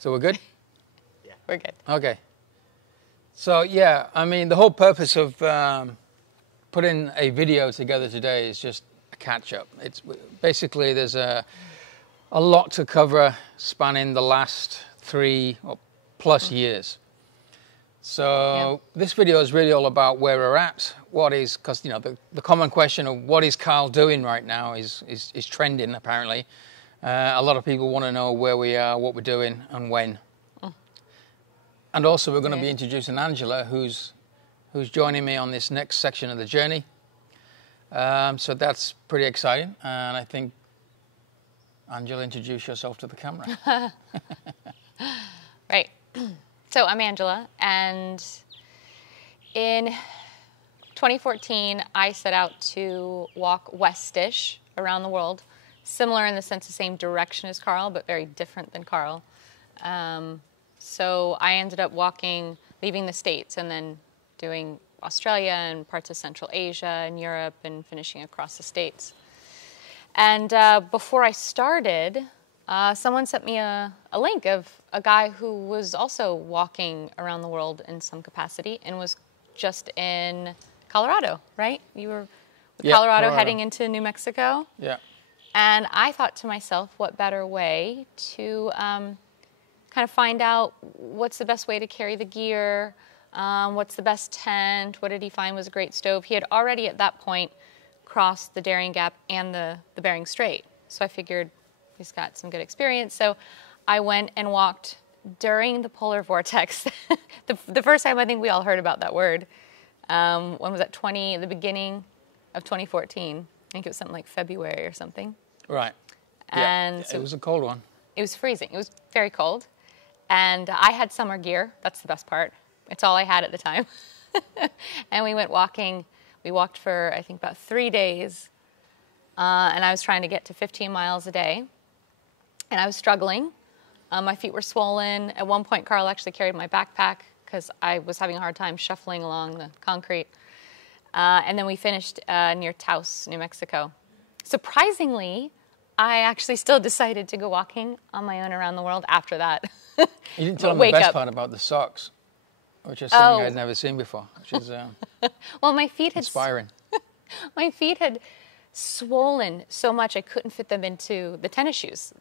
So we're good? Yeah. We're good. Okay. So, yeah, I mean, the whole purpose of putting a video together today is just a catch-up. It's basically, there's a lot to cover spanning the last 3 or plus years. So this video is really all about where we're at. What is, because, you know, the common question of what is Carl doing right now is trending, apparently. A lot of people want to know where we are, what we're doing, and when. And also we're going to be introducing Angela, who's joining me on this next section of the journey. So that's pretty exciting. And I think, Angela, introduce yourself to the camera. Right. So I'm Angela, and in 2014, I set out to walk westish around the world, similar in the sense the same direction as Carl, but very different than Carl. So I ended up leaving the States, and then doing Australia and parts of Central Asia and Europe, and finishing across the States. And before I started, someone sent me a link of a guy who was also walking around the world in some capacity, and was just in Colorado, right? You were Colorado heading into New Mexico? Yeah. And I thought to myself, what better way to kind of find out what's the best way to carry the gear, what's the best tent, what did he find was a great stove. He had already at that point crossed the Darien Gap and the Bering Strait. So I figured he's got some good experience. So I went and walked during the polar vortex. the first time I think we all heard about that word. When was that? The beginning of 2014. I think it was something like February or something. Right. And yeah. so It was a cold one. It was freezing. It was very cold. And I had summer gear. That's the best part. It's all I had at the time. And we went walking. We walked for, I think, about 3 days. And I was trying to get to 15 miles a day. And I was struggling. My feet were swollen. At one point, Carl actually carried my backpack because I was having a hard time shuffling along the concrete. And then we finished near Taos, New Mexico. Surprisingly, I actually still decided to go walking on my own around the world after that. You didn't tell me the best part about the socks, which is something I'd never seen before, which is well, my feet had inspiring. My feet had swollen so much I couldn't fit them into the tennis shoes,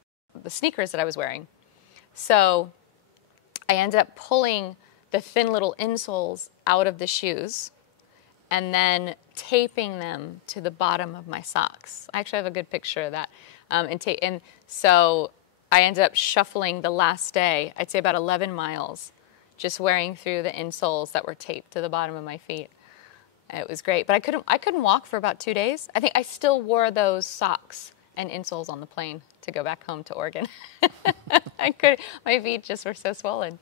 the sneakers that I was wearing. So I ended up pulling the thin little insoles out of the shoes and then taping them to the bottom of my socks. I actually have a good picture of that. And so I ended up shuffling the last day, I'd say about 11 miles, just wearing through the insoles that were taped to the bottom of my feet. It was great, but I couldn't walk for about 2 days. I think I still wore those socks and insoles on the plane to go back home to Oregon. My feet just were so swollen.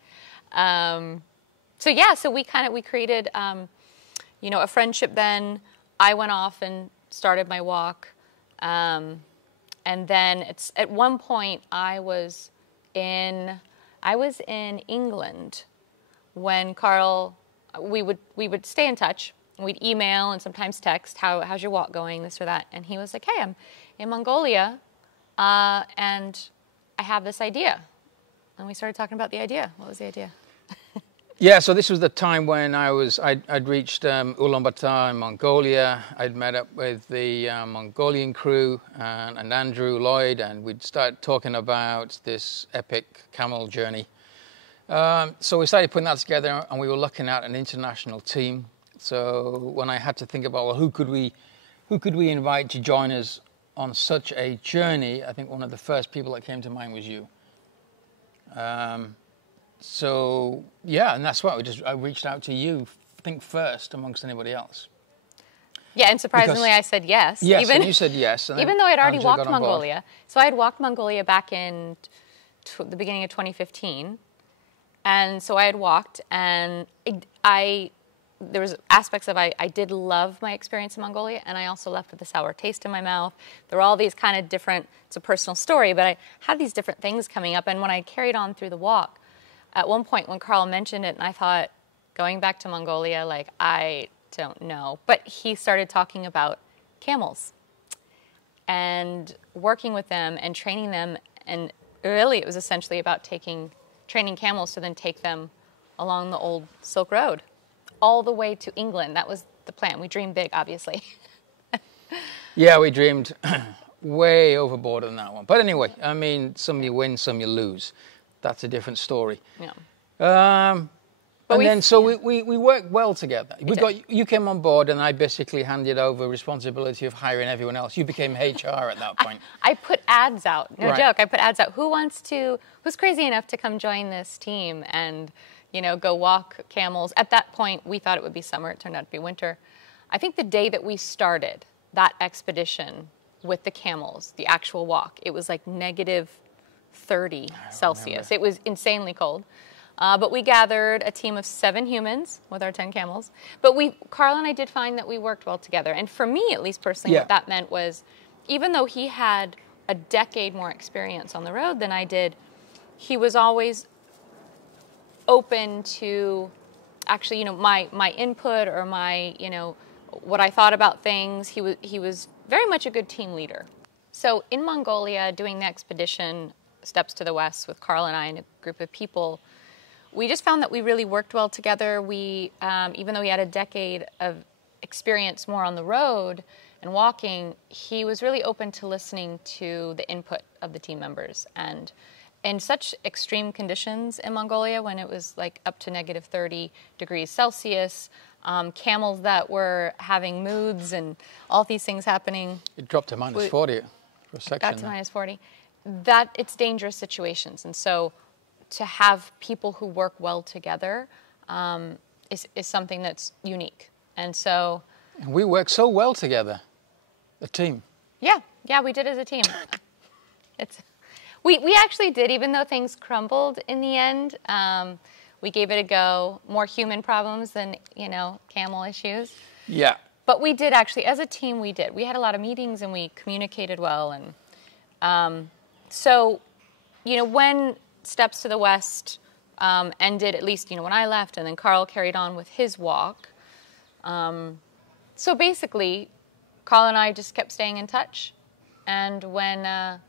So we created, a friendship then. I went off and started my walk. And then at one point I was in England when Carl, we would stay in touch. We'd email and sometimes text, how's your walk going, this or that. And he was like, hey, I'm in Mongolia, and I have this idea. And we started talking about the idea. What was the idea? Yeah, so this was the time when I'd reached Ulaanbaatar in Mongolia. I'd met up with the Mongolian crew and Andrew Lloyd, and we'd start talking about this epic camel journey. So we started putting that together, and we were looking at an international team. So when I had to think about, well, who could we invite to join us on such a journey, I think one of the first people that came to mind was you. So, yeah, and that's why I reached out to you, I think first amongst anybody else. Yeah, and surprisingly I said yes. Yes, and you said yes. And even though I'd already walked Mongolia. So I had walked Mongolia back in the beginning of 2015. And so I had walked, and there was aspects of I did love my experience in Mongolia, and I also left with a sour taste in my mouth. There were all these kind of different, it's a personal story, but I had these different things coming up. And when I carried on through the walk, at one point when Carl mentioned it, and I thought, going back to Mongolia, like, I don't know. But he started talking about camels and working with them and training them. And really, it was essentially about taking training camels to then take them along the old Silk Road, all the way to England. That was the plan. We dreamed big, obviously. Yeah, we dreamed way overboard on that one. But anyway, I mean, some you win, some you lose. That's a different story. Yeah. And then, so we worked well together. You came on board, and I basically handed over responsibility of hiring everyone else. You became HR at that point. I put ads out. No Right. joke. I put ads out. Who's crazy enough to come join this team and, go walk camels? At that point, we thought it would be summer. It turned out to be winter. I think the day that we started that expedition with the camels, the actual walk, it was like negative 30 Celsius. It was insanely cold. But we gathered a team of 7 humans with our 10 camels. But Carl and I did find that we worked well together. And for me, at least personally, what that meant was, even though he had a decade more experience on the road than I did, he was always open to actually, my input or my, what I thought about things. He was very much a good team leader. So in Mongolia, doing the expedition, Steps to the West, with Carl and I and a group of people, we just found that we really worked well together. We, even though he had a decade of experience more on the road and walking, he was really open to listening to the input of the team members. And in such extreme conditions in Mongolia, when it was like up to negative 30 degrees Celsius, camels that were having moods and all these things happening. It dropped to minus 40 for a section. Got to minus 40. It's dangerous situations. And so to have people who work well together is something that's unique. And so... And we work so well together, a team. Yeah, we did as a team. We actually did, even though things crumbled in the end. We gave it a go. More human problems than, camel issues. Yeah. But we did actually, as a team, we did. We had a lot of meetings and we communicated well. And so, when Steps to the West ended, at least, when I left, and then Carl carried on with his walk. So basically, Carl and I just kept staying in touch. And when I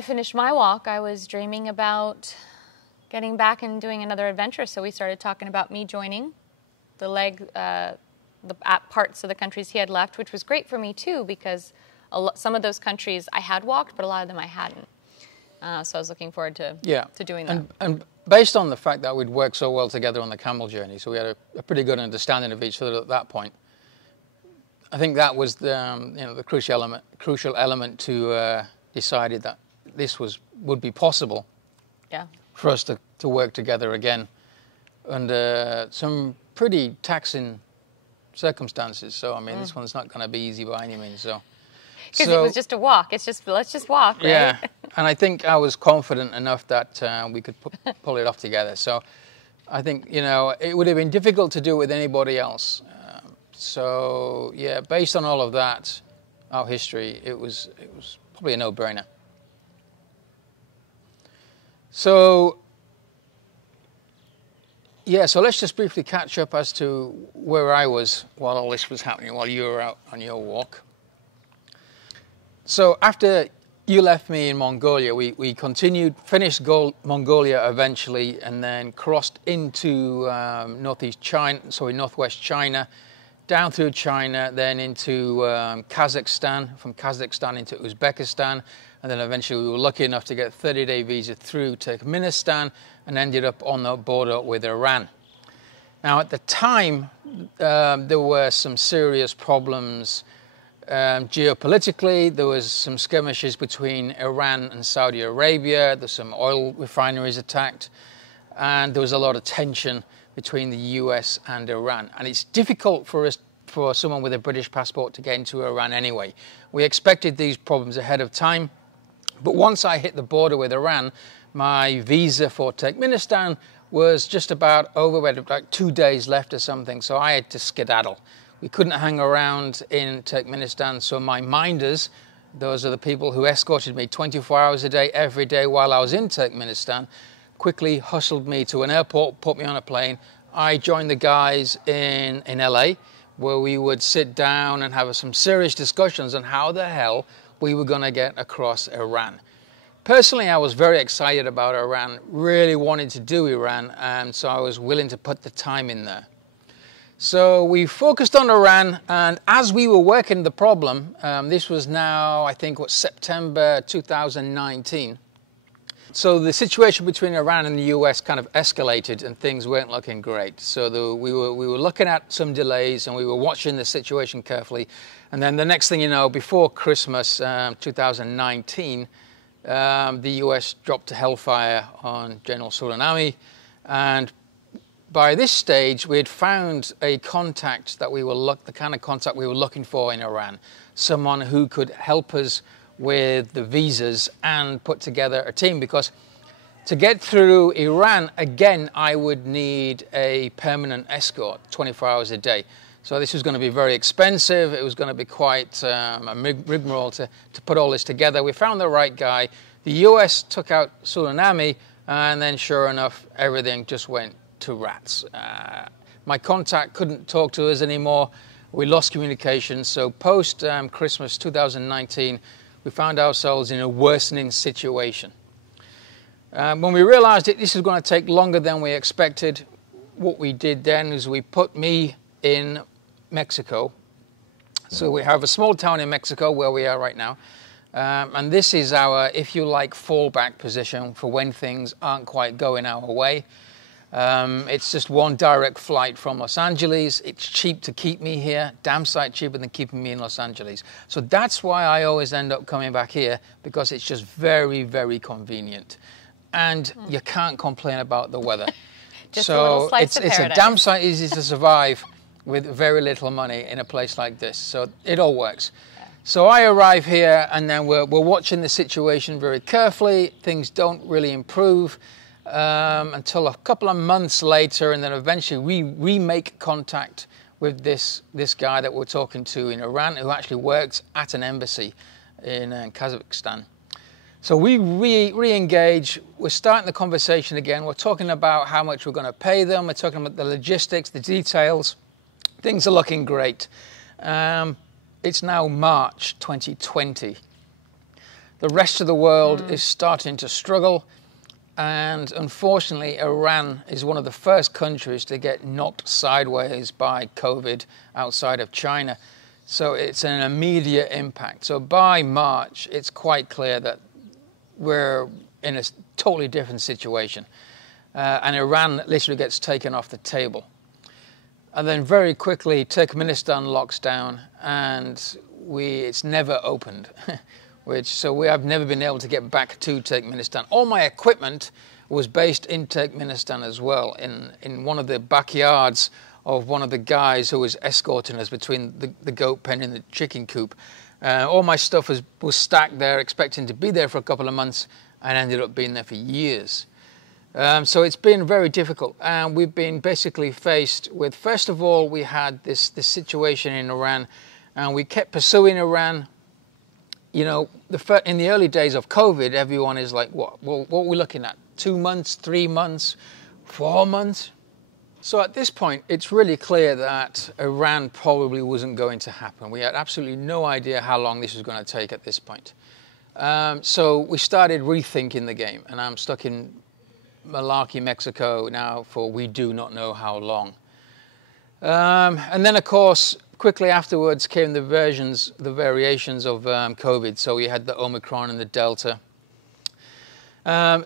finished my walk, I was dreaming about getting back and doing another adventure. So we started talking about me joining the parts of the countries he had left, which was great for me too, because some of those countries I had walked, but a lot of them I hadn't. So I was looking forward to doing that. And based on the fact that we'd worked so well together on the camel journey, so we had a pretty good understanding of each other at that point. I think that was the crucial element to decided that this would be possible. Yeah. For us to work together again under some pretty taxing circumstances. So I mean, this one's not going to be easy by any means. Because it was just a walk. Let's just walk, right? Yeah, and I think I was confident enough that we could pull it off together. So I think, it would have been difficult to do with anybody else. So yeah, based on all of that, our history, it was probably a no-brainer. So yeah, so let's just briefly catch up as to where I was while all this was happening, while you were out on your walk. So after you left me in Mongolia, we continued, finished Mongolia eventually, and then crossed into northwest China, down through China, then into Kazakhstan, from Kazakhstan into Uzbekistan, and then eventually we were lucky enough to get a 30-day visa through Turkmenistan and ended up on the border with Iran. Now at the time, there were some serious problems geopolitically. There was some skirmishes between Iran and Saudi Arabia. There's some oil refineries attacked, and there was a lot of tension between the US and Iran. And it's difficult for someone with a British passport to get into Iran anyway. We expected these problems ahead of time, but once I hit the border with Iran, my visa for Turkmenistan was just about over. We had like 2 days left or something, so I had to skedaddle. We couldn't hang around in Turkmenistan, so my minders, those are the people who escorted me 24 hours a day, every day while I was in Turkmenistan, quickly hustled me to an airport, put me on a plane. I joined the guys in LA, where we would sit down and have some serious discussions on how the hell we were going to get across Iran. Personally, I was very excited about Iran, really wanted to do Iran, and so I was willing to put the time in there. So we focused on Iran, and as we were working the problem, this was now, I think, September 2019. So the situation between Iran and the US kind of escalated, and things weren't looking great. So we were looking at some delays, and we were watching the situation carefully. And then the next thing you know, before Christmas 2019, the US dropped a hellfire on General Soleimani, and by this stage, we had found a contact that the kind of contact we were looking for in Iran, someone who could help us with the visas and put together a team, because to get through Iran, again, I would need a permanent escort 24 hours a day. So this was going to be very expensive. It was going to be quite a rigmarole to put all this together. We found the right guy. The US took out Soleimani, and then sure enough, everything just went to rats. My contact couldn't talk to us anymore. We lost communication. So post Christmas 2019, we found ourselves in a worsening situation. When we realized this was going to take longer than we expected, what we did then is we put me in Mexico. So we have a small town in Mexico where we are right now. And this is our, if you like, fallback position for when things aren't quite going our way. It's just one direct flight from Los Angeles. It's cheap to keep me here, damn sight cheaper than keeping me in Los Angeles. So that's why I always end up coming back here, because it's just very, very convenient. And you can't complain about the weather. Just a little slice of it's paradise. a damn sight easy to survive with very little money in a place like this. So it all works. Yeah. So I arrive here, and then we're watching the situation very carefully. Things don't really improve until a couple of months later, and then eventually we make contact with this guy that we're talking to in Iran, who actually works at an embassy in Kazakhstan. So we re-engage. We're starting the conversation again. We're talking about how much we're going to pay them. We're talking about the logistics, the details. Things are looking great. It's now March 2020. The rest of the world is starting to struggle. And unfortunately, Iran is one of the first countries to get knocked sideways by COVID outside of China. So it's an immediate impact. So by March, it's quite clear that we're in a totally different situation. And Iran literally gets taken off the table. And then very quickly, Turkmenistan locks down, and it's never opened. So we have never been able to get back to Turkmenistan. All my equipment was based in Turkmenistan as well, in one of the backyards of one of the guys who was escorting us between the goat pen and the chicken coop. All my stuff was stacked there, expecting to be there for a couple of months, and ended up being there for years. So it's been very difficult, and we've been basically faced with, first of all, we had this situation in Iran, and we kept pursuing Iran. You know, in the early days of COVID, everyone is like, what are we looking at? 2 months, 3 months, 4 months? So at this point, it's really clear that Iran probably wasn't going to happen. We had absolutely no idea how long this was going to take at this point. So we started rethinking the game, and I'm stuck in Malarkey, Mexico now for we do not know how long. And then, of course, quickly afterwards came the variations of COVID. So we had the Omicron and the Delta.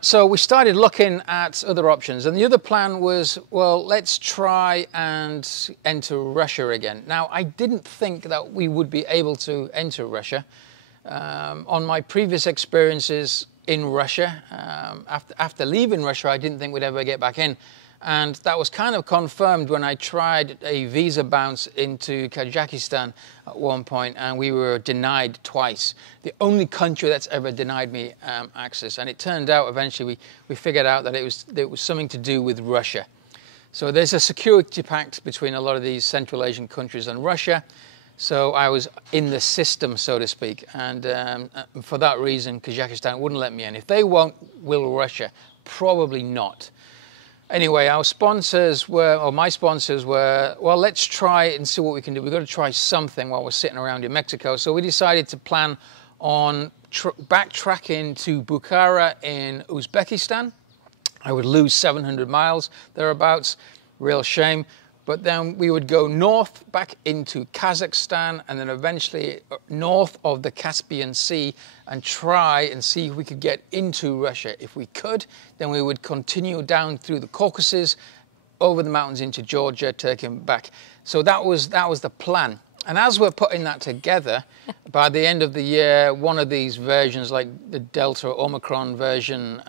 So we started looking at other options. And the other plan was, well, let's try and enter Russia again. Now, I didn't think that we would be able to enter Russia. On my previous experiences in Russia, after leaving Russia, I didn't think we'd ever get back in. And that was kind of confirmed when I tried a visa bounce into Kazakhstan at one point, and we were denied twice. The only country that's ever denied me access. And it turned out eventually we figured out that it was something to do with Russia. So there's a security pact between a lot of these Central Asian countries and Russia. So I was in the system, so to speak. And for that reason, Kazakhstan wouldn't let me in. If they won't, will Russia? Probably not. Anyway, my sponsors were, well, let's try and see what we can do. We've got to try something while we're sitting around in Mexico. So we decided to plan on backtracking to Bukhara in Uzbekistan. I would lose 700 miles thereabouts, real shame. But then we would go north back into Kazakhstan and then eventually north of the Caspian Sea and try and see if we could get into Russia. If we could, then we would continue down through the Caucasus, over the mountains into Georgia, taking back. So that was the plan. And as we're putting that together, by the end of the year, one of these versions, like the Delta or Omicron version,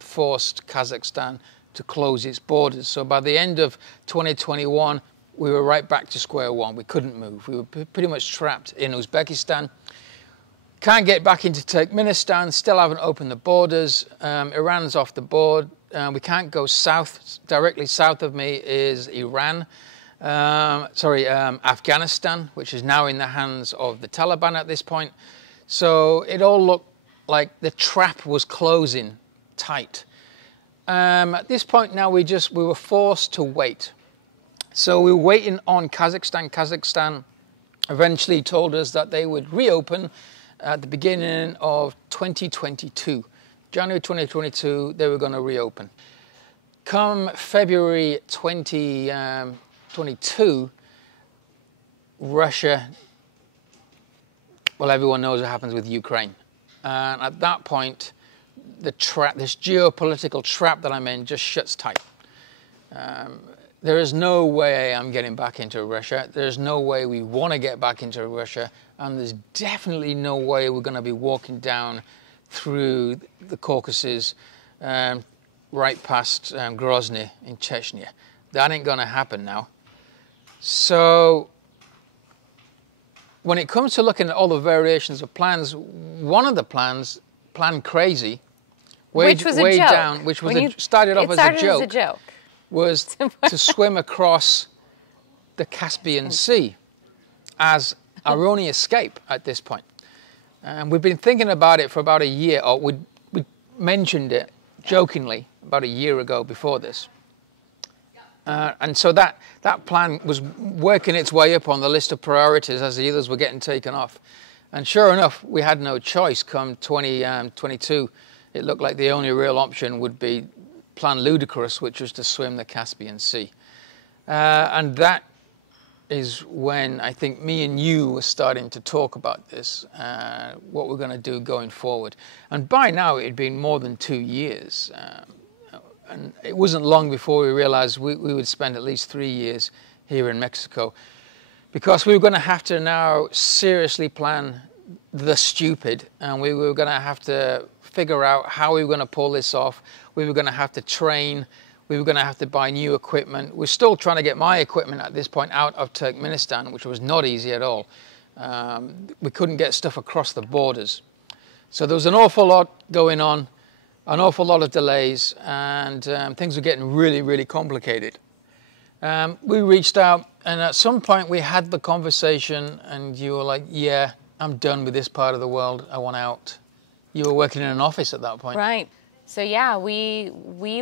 forced Kazakhstan to close its borders. So by the end of 2021, we were right back to square one. We couldn't move. We were pretty much trapped in Uzbekistan. Can't get back into Turkmenistan, still haven't opened the borders. Iran's off the board. We can't go south. Directly south of me is Iran. Afghanistan, which is now in the hands of the Taliban at this point. So it all looked like the trap was closing tight. At this point now, we were forced to wait. So we were waiting on Kazakhstan. Kazakhstan eventually told us that they would reopen at the beginning of 2022. January 2022, they were going to reopen. Come February 2022, Russia, well, everyone knows what happens with Ukraine. And at that point, this geopolitical trap that I'm in just shuts tight. There is no way I'm getting back into Russia. There's no way we want to get back into Russia. And there's definitely no way we're going to be walking down through the Caucasus, right past Grozny in Chechnya. That ain't going to happen now. So when it comes to looking at all the variations of plans, one of the plans, Plan Crazy, way down, which was started off as a joke, was to swim across the Caspian Sea as our only escape at this point. And we've been thinking about it for about a year, or we mentioned it jokingly about a year ago before this. And so that plan was working its way up on the list of priorities as the others were getting taken off. And sure enough, we had no choice. Come 2022, it looked like the only real option would be Plan Ludicrous, which was to swim the Caspian Sea. And that is when I think me and you were starting to talk about this, what we're going to do going forward. And by now, it had been more than 2 years. And it wasn't long before we realized we would spend at least 3 years here in Mexico, because we were going to have to now seriously plan the stupid, and we were going to have to figure out how we were going to pull this off. We were going to have to train. We were going to have to buy new equipment. We're still trying to get my equipment at this point out of Turkmenistan, which was not easy at all. We couldn't get stuff across the borders. So there was an awful lot going on, an awful lot of delays, and things were getting really, really complicated. We reached out, and at some point we had the conversation, and you were like, yeah, I'm done with this part of the world. I want out. You were working in an office at that point. Right. So yeah, we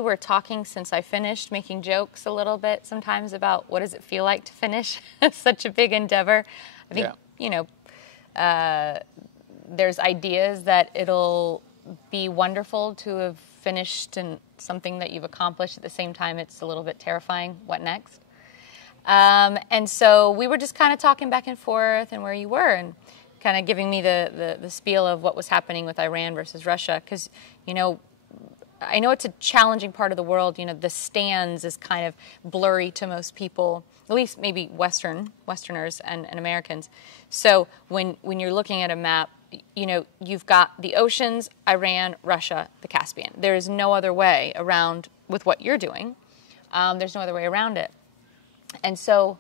were talking since I finished, making jokes a little bit sometimes about what does it feel like to finish such a big endeavor. I think, there's ideas that it'll be wonderful to have finished and something that you've accomplished. At the same time, it's a little bit terrifying. What next? And so we were just kind of talking back and forth and where you were, and kind of giving me the spiel of what was happening with Iran versus Russia. Because, I know it's a challenging part of the world. The stands is kind of blurry to most people, at least maybe Westerners and Americans. So when you're looking at a map, you've got the oceans, Iran, Russia, the Caspian. There is no other way around with what you're doing. There's no other way around it. And so,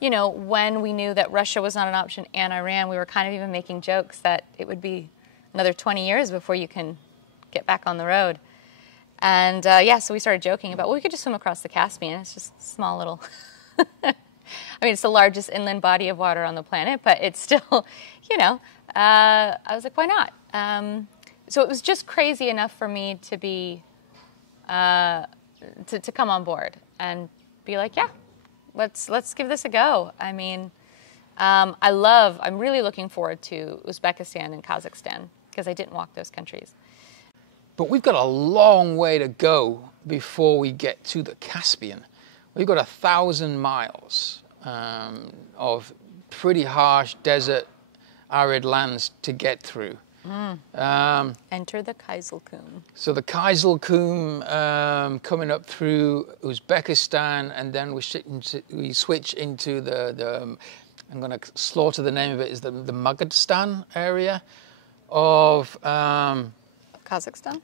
when we knew that Russia was not an option and Iran, we were kind of even making jokes that it would be another 20 years before you can get back on the road. And so we started joking about, well, we could just swim across the Caspian. It's just a small little, it's the largest inland body of water on the planet, but it's still, I was like, why not? So it was just crazy enough for me to be, to come on board and be like, yeah, let's give this a go. I'm really looking forward to Uzbekistan and Kazakhstan because I didn't walk those countries. But we've got a long way to go before we get to the Caspian. We've got 1,000 miles of pretty harsh desert, arid lands to get through. Enter the Kizilkum. So the Kizilkum coming up through Uzbekistan, and then we switch into the I'm going to slaughter the name of it, is the Magadstan area of Kazakhstan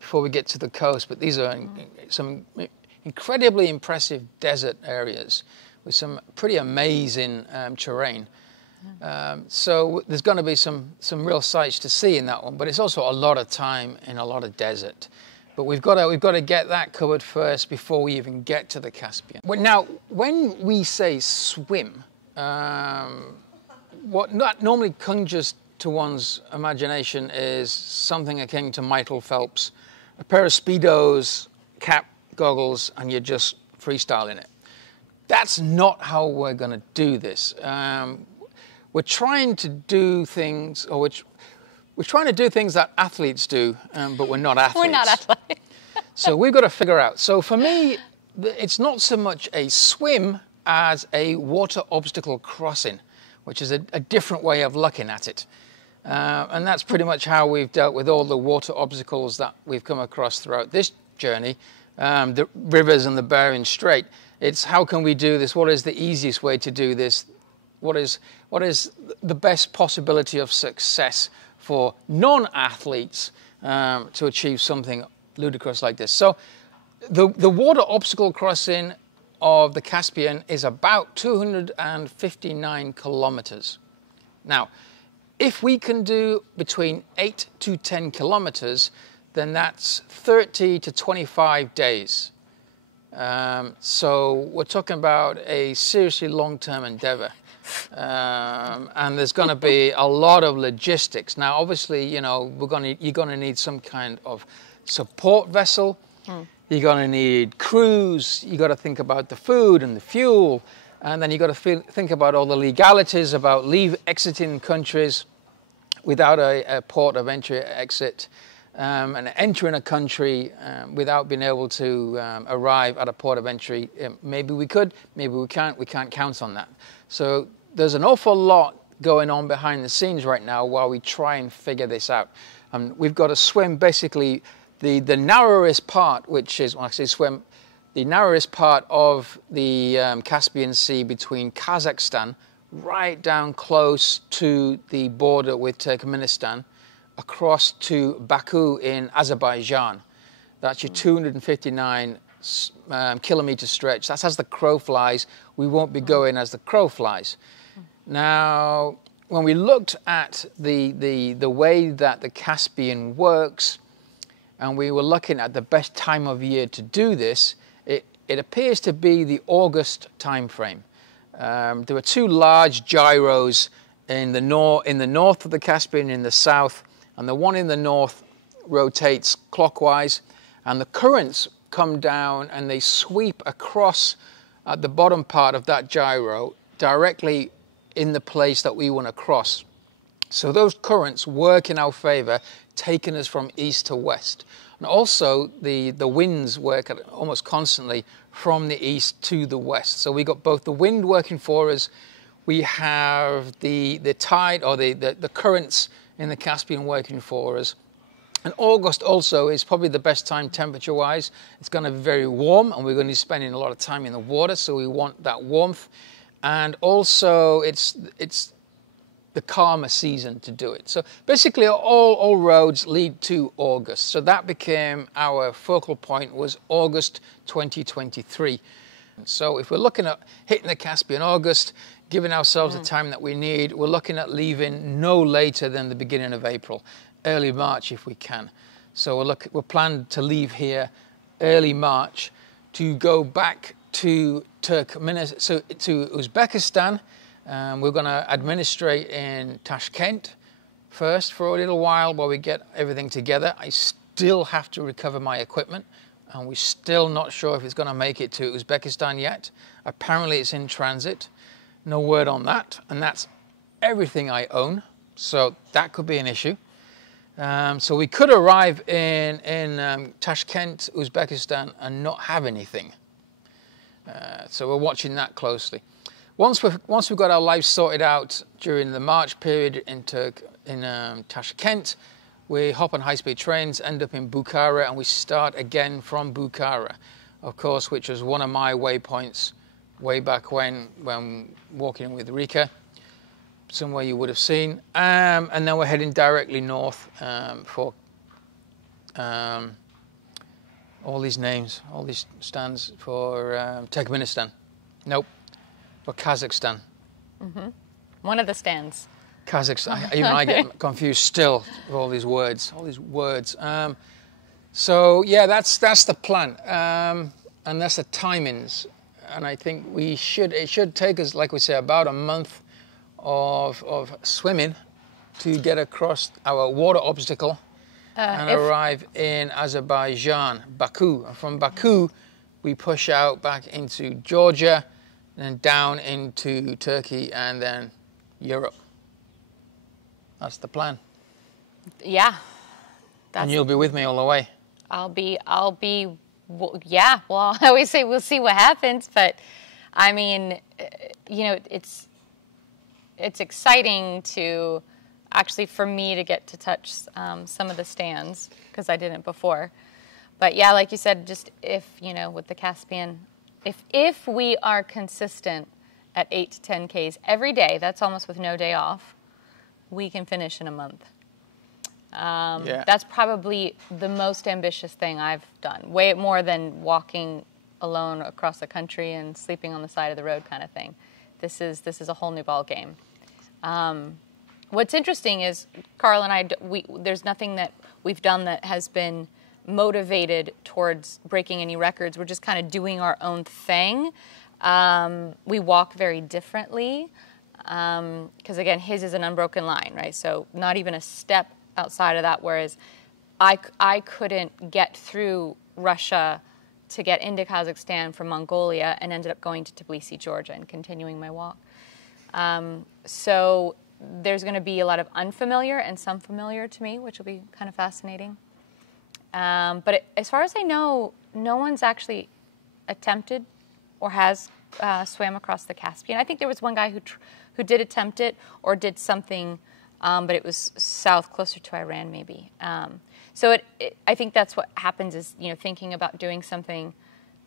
before we get to the coast. But these are some incredibly impressive desert areas with some pretty amazing terrain. So there's going to be some real sights to see in that one, but it's also a lot of time in a lot of desert. But we've got to get that covered first before we even get to the Caspian. Now, when we say swim, what normally conjures to one's imagination is something akin to Michael Phelps, a pair of Speedos, cap, goggles, and you're just freestyling it. That's not how we're going to do this. We're trying to do things, or we're trying to do things that athletes do, but we're not athletes. We're not athletes. So we've got to figure out. So for me, it's not so much a swim as a water obstacle crossing, which is a different way of looking at it. And that's pretty much how we've dealt with all the water obstacles that we've come across throughout this journey, the rivers and the Bering Strait. It's how can we do this? What is the easiest way to do this? What is the best possibility of success for non-athletes to achieve something ludicrous like this? So the water obstacle crossing of the Caspian is about 259 kilometers. Now, if we can do between 8 to 10 kilometers, then that's 30 to 25 days. So we're talking about a seriously long-term endeavor. And there's going to be a lot of logistics. Now, obviously, you know, you're going to need some kind of support vessel. You're going to need crews. You got to think about the food and the fuel, and then you got to think about all the legalities about exiting countries without a port of entry exit, and entering a country without being able to arrive at a port of entry. Maybe we could, maybe we can't. We can't count on that. So there's an awful lot going on behind the scenes right now while we try and figure this out. We've got to swim basically the narrowest part, which is, when I say swim, the narrowest part of the Caspian Sea between Kazakhstan, right down close to the border with Turkmenistan, across to Baku in Azerbaijan. That's your 259 kilometer stretch. That's as the crow flies. We won't be going as the crow flies. Now, when we looked at the way that the Caspian works, and we were looking at the best time of year to do this, it appears to be the August time frame. There are two large gyros in the north of the Caspian, in the south, and the one in the north rotates clockwise, and the currents come down and they sweep across at the bottom part of that gyro directly in the place that we want to cross. So those currents work in our favor, taking us from east to west. And also the winds work almost constantly from the east to the west. So we got both the wind working for us, we have the tide or the currents in the Caspian working for us. And August also is probably the best time temperature-wise. It's going to be very warm, and we're going to be spending a lot of time in the water, so we want that warmth. And also it's the calmer season to do it. So basically all roads lead to August. So that became our focal point, was August 2023. So if we're looking at hitting the Caspian August, giving ourselves the time that we need, we're looking at leaving no later than the beginning of April, early March if we can. So we're planned to leave here early March to go back to Turkmenistan, so to Uzbekistan. We're going to administrate in Tashkent first for a little while we get everything together. I still have to recover my equipment, and we're still not sure if it's going to make it to Uzbekistan yet. Apparently it's in transit. No word on that, and that's everything I own, so that could be an issue. So we could arrive in Tashkent, Uzbekistan, and not have anything. So we're watching that closely. Once we've got our life sorted out during the March period in Tashkent, we hop on high-speed trains, end up in Bukhara, and we start again from Bukhara, of course, which was one of my waypoints way back when walking with Rika, somewhere you would have seen. And then we're heading directly north for all these names, all these stands for Turkmenistan. Nope, for Kazakhstan. Mm-hmm. One of the stands. Kazakhstan. Even I get confused still with all these words. So yeah, that's the plan, and that's the timings. And I think it should take us, like we say, about a month of swimming to get across our water obstacle and arrive in Azerbaijan, Baku. And from Baku, we push out back into Georgia, and then down into Turkey, and then Europe. That's the plan. Yeah. And you'll be with me all the way. I'll be, yeah. Well, I always say we'll see what happens, but I mean, you know, it's exciting to actually for me to get to touch some of the stands because I didn't before. But yeah, like you said, just if, you know, with the Caspian, if we are consistent at 8 to 10 Ks every day, that's almost with no day off, we can finish in a month. Yeah. That's probably the most ambitious thing I've done. Way more than walking alone across the country and sleeping on the side of the road kind of thing. This is a whole new ball game. What's interesting is Carl and I, there's nothing that we've done that has been motivated towards breaking any records. We're just kind of doing our own thing. We walk very differently because, again, his is an unbroken line, right? So not even a step outside of that, whereas I couldn't get through Russia to get into Kazakhstan from Mongolia and ended up going to Tbilisi, Georgia, and continuing my walk. So there's going to be a lot of unfamiliar and some familiar to me, which will be kind of fascinating. But as far as I know, no one's actually attempted or has swam across the Caspian. I think there was one guy who did attempt it or did something, but it was south, closer to Iran, maybe. So I think that's what happens is, you know, thinking about doing something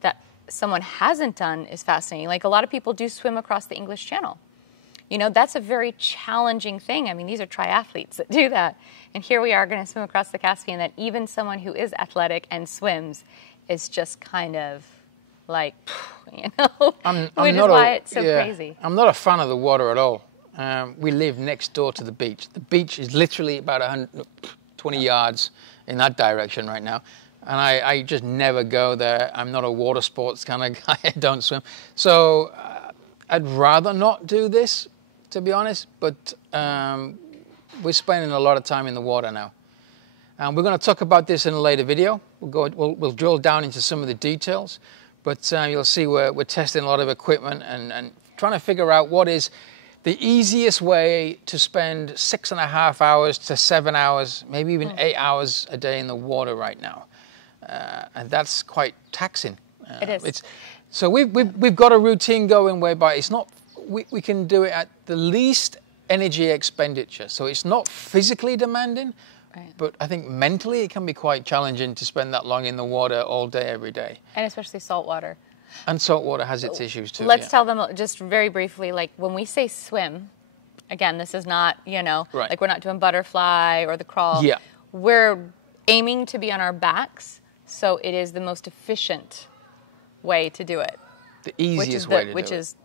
that someone hasn't done is fascinating. Like a lot of people do swim across the English Channel. You know, that's a very challenging thing. I mean, these are triathletes that do that. And here we are going to swim across the Caspian that even someone who is athletic and swims is just kind of like, you know, which is why it's so crazy. I'm not a fan of the water at all. We live next door to the beach. The beach is literally about 120 yards in that direction right now. And I just never go there. I'm not a water sports kind of guy. I don't swim. So I'd rather not do this, to be honest. But we're spending a lot of time in the water now. And we're going to talk about this in a later video. We'll drill down into some of the details. But you'll see we're testing a lot of equipment and trying to figure out what is the easiest way to spend 6.5 hours to 7 hours, maybe even 8 hours a day in the water right now. And that's quite taxing. It is. So we've got a routine going whereby it's not, we can do it at the least energy expenditure. So it's not physically demanding, right, but I think mentally it can be quite challenging to spend that long in the water all day, every day. And especially salt water. And salt water has its issues too. Let's tell them just very briefly, like when we say swim, again, this is not, you know, like we're not doing butterfly or the crawl. Yeah. We're aiming to be on our backs, so it is the most efficient way to do it. The easiest way to do it. Which is,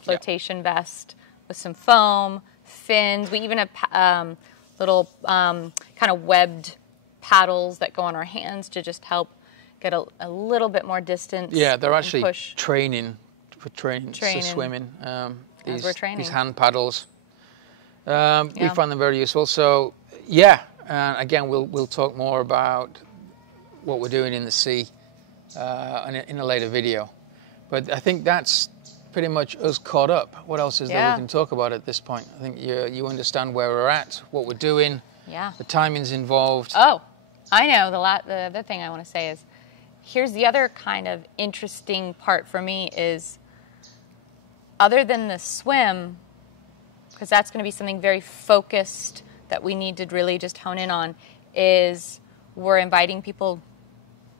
flotation vest with some foam, fins. We even have little kind of webbed paddles that go on our hands to just help get a little bit more distance. Yeah, they're actually training for swimming. These hand paddles. We find them very useful. So again, we'll talk more about what we're doing in the sea in a later video. But I think that's pretty much us caught up. What else is there Yeah. we can talk about at this point? I think you understand where we're at, what we're doing, Yeah. the timing's involved. Oh, I know. The other thing I want to say is, here's the other kind of interesting part for me is, other than the swim, because that's going to be something very focused that we need to really just hone in on, is we're inviting people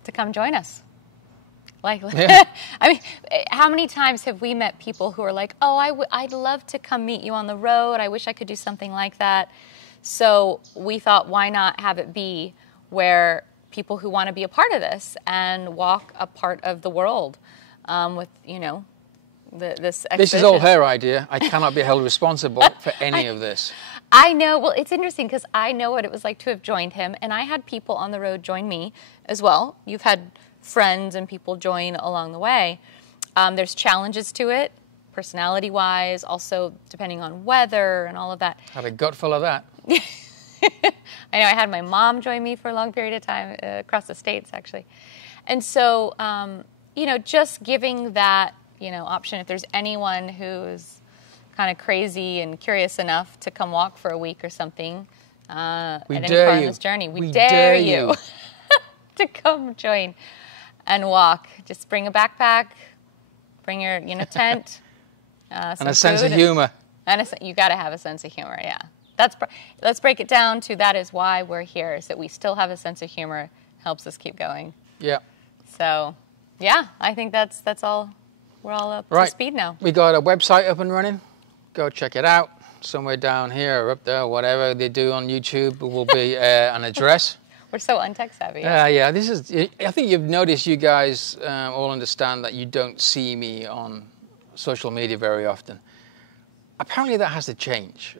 to come join us. Like, Yeah. I mean, how many times have we met people who are like, oh, I'd love to come meet you on the road. I wish I could do something like that. So we thought, why not have it be where people who want to be a part of this and walk a part of the world with, this exhibition. This is all her idea. I cannot be held responsible for any of this. I know. Well, it's interesting because I know what it was like to have joined him, and I had people on the road join me as well. You've had friends and people join along the way. There's challenges to it, personality-wise, also depending on weather and all of that. Had a gut full of that. I know I had my mom join me for a long period of time across the states, actually. And so, just giving that, option, if there's anyone who's kind of crazy and curious enough to come walk for a week or something at any part of this journey, we dare you to come join and walk. Just bring a backpack, bring your tent, And a sense of humor. And you got to have a sense of humor, yeah. Let's break it down to that is why we're here, is that we still have a sense of humor, helps us keep going. Yeah. So, yeah, I think that's all. We're all up to speed now. We got a website up and running. Go check it out. Somewhere down here or up there, whatever they do on YouTube will be an address. We're so untech savvy. Yeah. I think you've noticed, you guys all understand that you don't see me on social media very often. Apparently that has to change.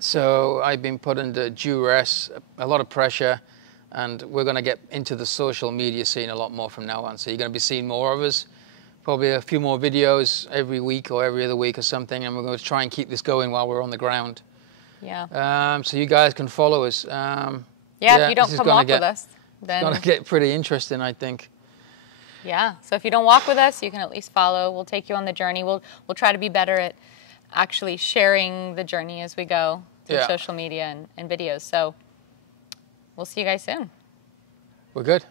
So I've been put under duress, a lot of pressure, and we're going to get into the social media scene a lot more from now on. So you're going to be seeing more of us, probably a few more videos every week or every other week or something, and we're going to try and keep this going while we're on the ground. Yeah. So you guys can follow us. If you don't come walk with us, then it's going to get pretty interesting, I think. Yeah. So if you don't walk with us, you can at least follow. We'll take you on the journey. We'll try to be better at actually sharing the journey as we go through social media and videos. So we'll see you guys soon. We're good.